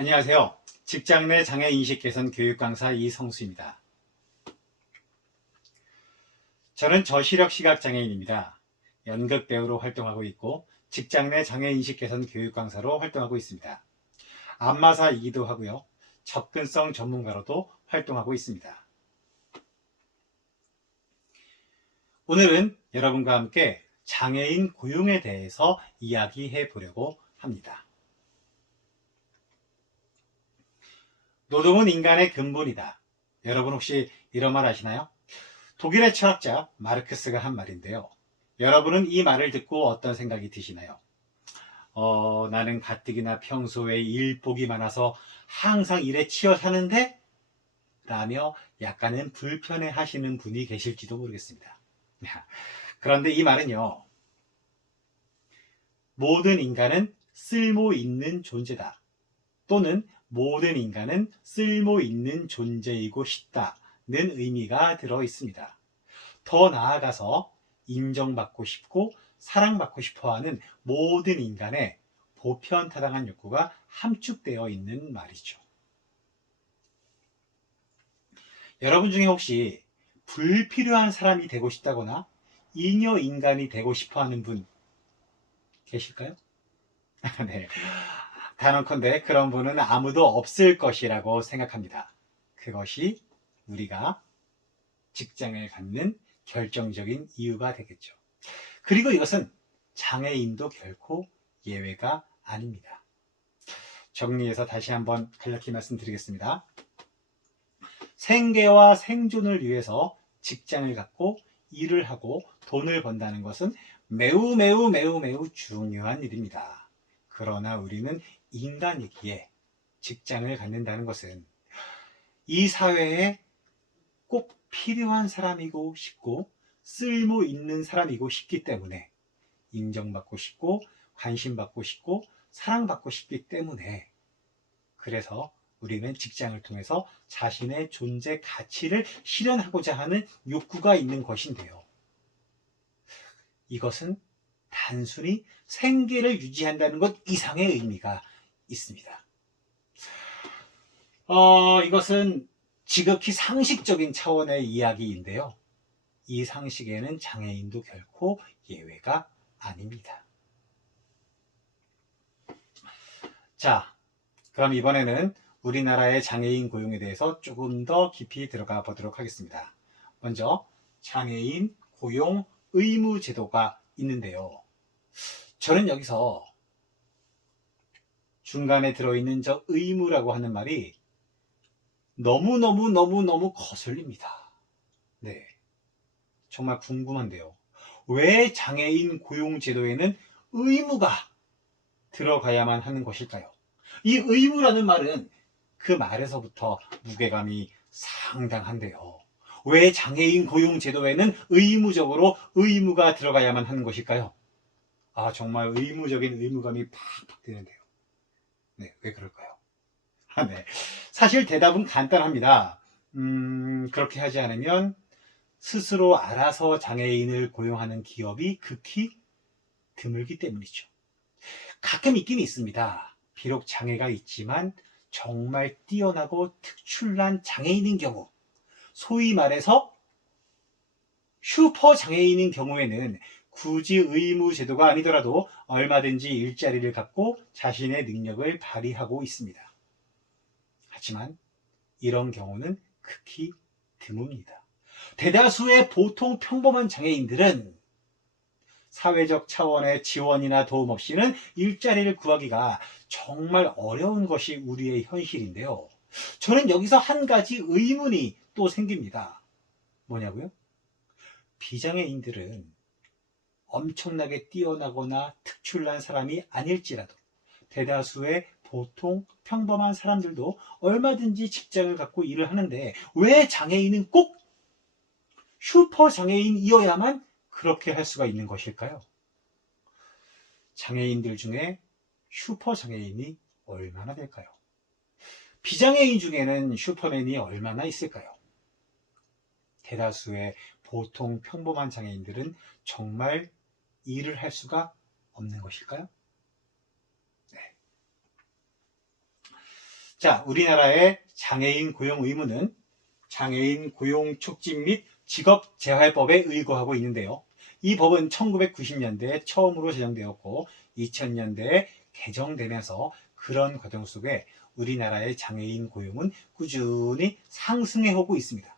안녕하세요. 직장 내 장애 인식 개선 교육 강사 이성수입니다. 저는 저시력 시각 장애인입니다. 연극 배우로 활동하고 있고 직장 내 장애 인식 개선 교육 강사로 활동하고 있습니다. 안마사이기도 하고요. 접근성 전문가로도 활동하고 있습니다. 오늘은 여러분과 함께 장애인 고용에 대해서 이야기해 보려고 합니다. 노동은 인간의 근본이다. 여러분 혹시 이런 말 아시나요? 독일의 철학자 마르크스가 한 말인데요. 여러분은 이 말을 듣고 어떤 생각이 드시나요? 어, 나는 가뜩이나 평소에 일복이 많아서 항상 일에 치여 사는데? 라며 약간은 불편해 하시는 분이 계실지도 모르겠습니다. 그런데 이 말은요, 모든 인간은 쓸모 있는 존재다. 또는 모든 인간은 쓸모 있는 존재이고 싶다는 의미가 들어 있습니다. 더 나아가서 인정받고 싶고 사랑받고 싶어 하는 모든 인간의 보편타당한 욕구가 함축되어 있는 말이죠. 여러분 중에 혹시 불필요한 사람이 되고 싶다거나 잉여 인간이 되고 싶어 하는 분 계실까요? 네. 단언컨대 그런 분은 아무도 없을 것이라고 생각합니다. 그것이 우리가 직장을 갖는 결정적인 이유가 되겠죠. 그리고 이것은 장애인도 결코 예외가 아닙니다. 정리해서 다시 한번 간략히 말씀드리겠습니다. 생계와 생존을 위해서 직장을 갖고 일을 하고 돈을 번다는 것은 매우 매우 매우 매우 중요한 일입니다. 그러나 우리는 인간이기에 직장을 갖는다는 것은 이 사회에 꼭 필요한 사람이고 싶고 쓸모 있는 사람이고 싶기 때문에 인정받고 싶고 관심받고 싶고 사랑받고 싶기 때문에 그래서 우리는 직장을 통해서 자신의 존재 가치를 실현하고자 하는 욕구가 있는 것인데요. 이것은 단순히 생계를 유지한다는 것 이상의 의미가 있습니다. 어, 이것은 지극히 상식적인 차원의 이야기인데요. 이 상식에는 장애인도 결코 예외가 아닙니다. 자, 그럼 이번에는 우리나라의 장애인 고용에 대해서 조금 더 깊이 들어가 보도록 하겠습니다. 먼저 장애인 고용 의무 제도가 있는데요. 저는 여기서 중간에 들어있는 저 의무라고 하는 말이 너무너무너무너무 거슬립니다. 네. 정말 궁금한데요. 왜 장애인 고용 제도에는 의무가 들어가야만 하는 것일까요? 이 의무라는 말은 그 말에서부터 무게감이 상당한데요. 왜 장애인 고용 제도에는 의무적으로 의무가 들어가야만 하는 것일까요? 아, 정말 의무적인 의무감이 팍팍 드는데요. 네, 왜 그럴까요? 아, 네. 사실 대답은 간단합니다. 음, 그렇게 하지 않으면 스스로 알아서 장애인을 고용하는 기업이 극히 드물기 때문이죠. 가끔 있긴 있습니다. 비록 장애가 있지만 정말 뛰어나고 특출난 장애인인 경우, 소위 말해서 슈퍼 장애인인 경우에는 굳이 의무 제도가 아니더라도 얼마든지 일자리를 갖고 자신의 능력을 발휘하고 있습니다. 하지만 이런 경우는 극히 드뭅니다. 대다수의 보통 평범한 장애인들은 사회적 차원의 지원이나 도움 없이는 일자리를 구하기가 정말 어려운 것이 우리의 현실인데요. 저는 여기서 한 가지 의문이 또 생깁니다. 뭐냐고요? 비장애인들은 엄청나게 뛰어나거나 특출난 사람이 아닐지라도 대다수의 보통 평범한 사람들도 얼마든지 직장을 갖고 일을 하는데 왜 장애인은 꼭 슈퍼 장애인이어야만 그렇게 할 수가 있는 것일까요? 장애인들 중에 슈퍼 장애인이 얼마나 될까요? 비장애인 중에는 슈퍼맨이 얼마나 있을까요? 대다수의 보통 평범한 장애인들은 정말 일을 할 수가 없는 것일까요? 네. 자, 우리나라의 장애인 고용 의무는 장애인 고용 촉진 및 직업 재활법에 의거하고 있는데요. 이 법은 1990년대에 처음으로 제정되었고 2000년대에 개정되면서 그런 과정 속에 우리나라의 장애인 고용은 꾸준히 상승해 오고 있습니다.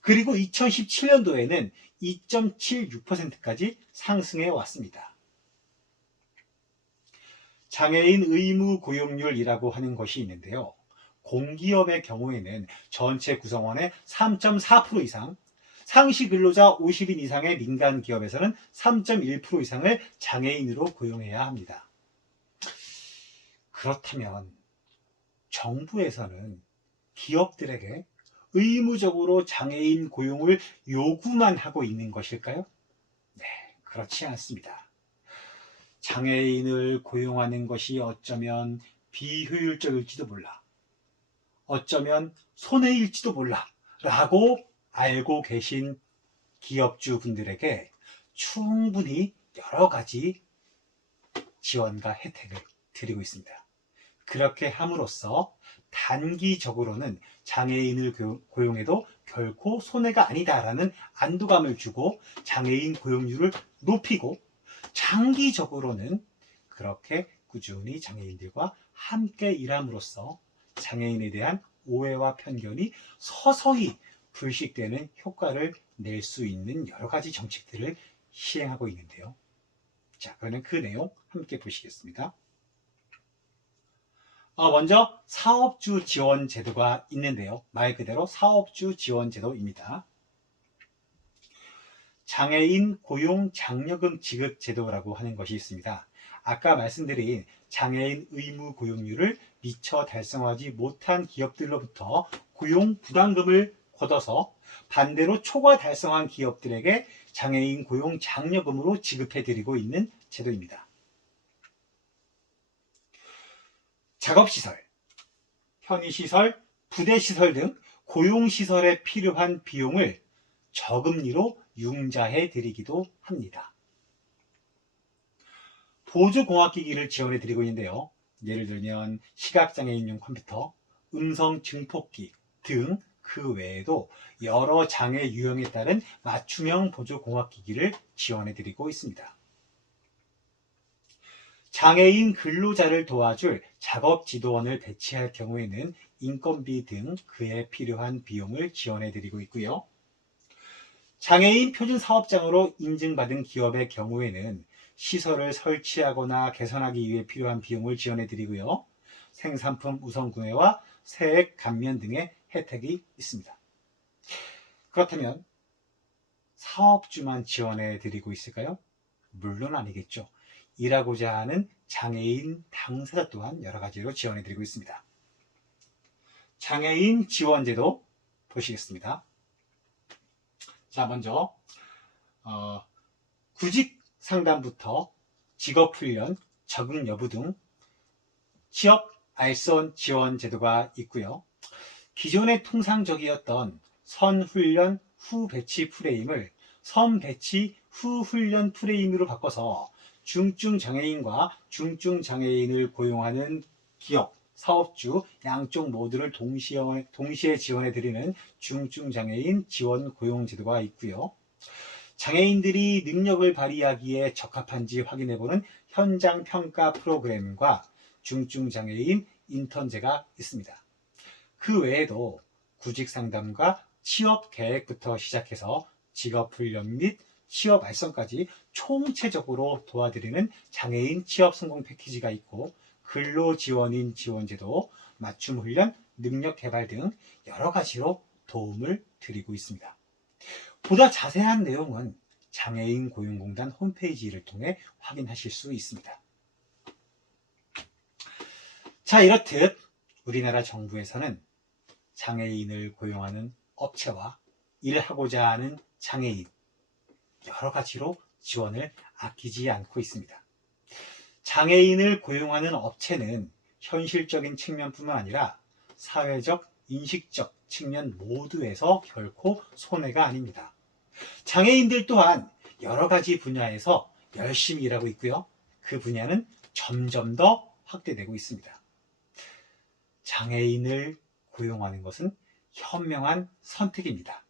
그리고 2017년도에는 2.76%까지 상승해 왔습니다. 장애인 의무 고용률이라고 하는 것이 있는데요. 공기업의 경우에는 전체 구성원의 3.4% 이상, 상시 근로자 50인 이상의 민간 기업에서는 3.1% 이상을 장애인으로 고용해야 합니다. 그렇다면 정부에서는 기업들에게 의무적으로 장애인 고용을 요구만 하고 있는 것일까요? 네, 그렇지 않습니다. 장애인을 고용하는 것이 어쩌면 비효율적일지도 몰라. 어쩌면 손해일지도 몰라. 라고 알고 계신 기업주 분들에게 충분히 여러 가지 지원과 혜택을 드리고 있습니다. 그렇게 함으로써 단기적으로는 장애인을 고- 고용해도 결코 손해가 아니다라는 안도감을 주고 장애인 고용률을 높이고 장기적으로는 그렇게 꾸준히 장애인들과 함께 일함으로써 장애인에 대한 오해와 편견이 서서히 불식되는 효과를 낼 수 있는 여러 가지 정책들을 시행하고 있는데요. 자, 그러면 그 내용 함께 보시겠습니다. 어, 먼저 사업주 지원 제도가 있는데요. 말 그대로 사업주 지원 제도입니다. 장애인 고용 장려금 지급 제도라고 하는 것이 있습니다. 아까 말씀드린 장애인 의무 고용률을 미처 달성하지 못한 기업들로부터 고용 부담금을 걷어서 반대로 초과 달성한 기업들에게 장애인 고용 장려금으로 지급해 드리고 있는 제도입니다. 작업시설, 편의시설, 부대시설 등 고용시설에 필요한 비용을 저금리로 융자해 드리기도 합니다. 보조공학기기를 지원해 드리고 있는데요. 예를 들면 시각장애인용 컴퓨터, 음성 증폭기 등 그 외에도 여러 장애 유형에 따른 맞춤형 보조공학기기를 지원해 드리고 있습니다. 장애인 근로자를 도와줄 작업 지도원을 배치할 경우에는 인건비 등 그에 필요한 비용을 지원해 드리고 있고요. 장애인 표준 사업장으로 인증받은 기업의 경우에는 시설을 설치하거나 개선하기 위해 필요한 비용을 지원해 드리고요. 생산품 우선 구매와 세액 감면 등의 혜택이 있습니다. 그렇다면 사업주만 지원해 드리고 있을까요? 물론 아니겠죠. 일하고자 하는 장애인 당사자 또한 여러 가지로 지원해 드리고 있습니다. 장애인 지원제도 보시겠습니다. 자, 먼저 어, 구직 상담부터 직업 훈련, 적응 여부 등 취업 알선 지원 제도가 있고요. 기존의 통상적이었던 선 훈련 후 배치 프레임을 선 배치 후 훈련 프레임으로 바꿔서 중증 장애인과 중증 장애인을 고용하는 기업, 사업주 양쪽 모두를 동시에, 동시에 지원해 드리는 중증 장애인 지원 고용 제도가 있고요. 장애인들이 능력을 발휘하기에 적합한지 확인해 보는 현장 평가 프로그램과 중증 장애인 인턴제가 있습니다. 그 외에도 구직 상담과 취업 계획부터 시작해서 직업 훈련 및 취업 알선까지 총체적으로 도와드리는 장애인 취업 성공 패키지가 있고 근로 지원인 지원제도, 맞춤 훈련, 능력 개발 등 여러 가지로 도움을 드리고 있습니다. 보다 자세한 내용은 장애인 고용공단 홈페이지를 통해 확인하실 수 있습니다. 자, 이렇듯 우리나라 정부에서는 장애인을 고용하는 업체와 일하고자 하는 장애인 여러 가지로 지원을 아끼지 않고 있습니다. 장애인을 고용하는 업체는 현실적인 측면뿐만 아니라 사회적, 인식적 측면 모두에서 결코 손해가 아닙니다. 장애인들 또한 여러 가지 분야에서 열심히 일하고 있고요. 그 분야는 점점 더 확대되고 있습니다. 장애인을 고용하는 것은 현명한 선택입니다.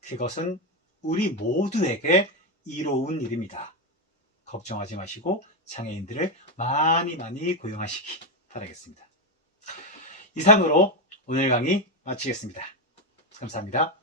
그것은 우리 모두에게 이로운 일입니다. 걱정하지 마시고 장애인들을 많이 많이 고용하시기 바라겠습니다. 이상으로 오늘 강의 마치겠습니다. 감사합니다.